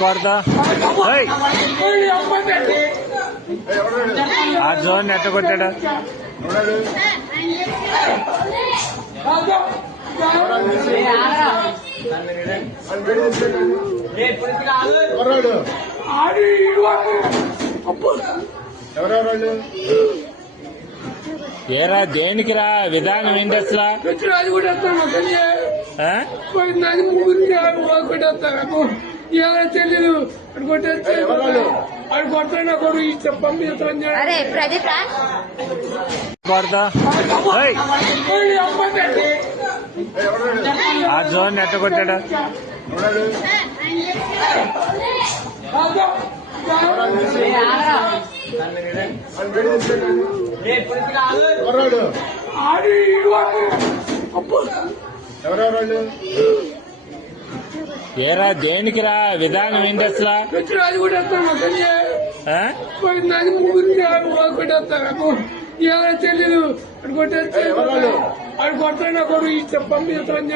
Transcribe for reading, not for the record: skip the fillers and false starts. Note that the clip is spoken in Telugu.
కొడతా ఆ జోన్ ఎట్ట కొట్టాడా ఎవరెవరు ఏరా దేనికి రా విధానం ఏంటి అసలు చెల్లెలు అడు కొట్టాడు కొడు ఈ పంపిస్తాను కొడతా ఆ జోన్ ఎట్ట కొట్టాడా ఎవరెవరు ఏరా దేనికి రా విధానం ఏంటి అసలు చెల్లెలు అడు కొట్టాడు కొడు ఈ పంపిస్తాను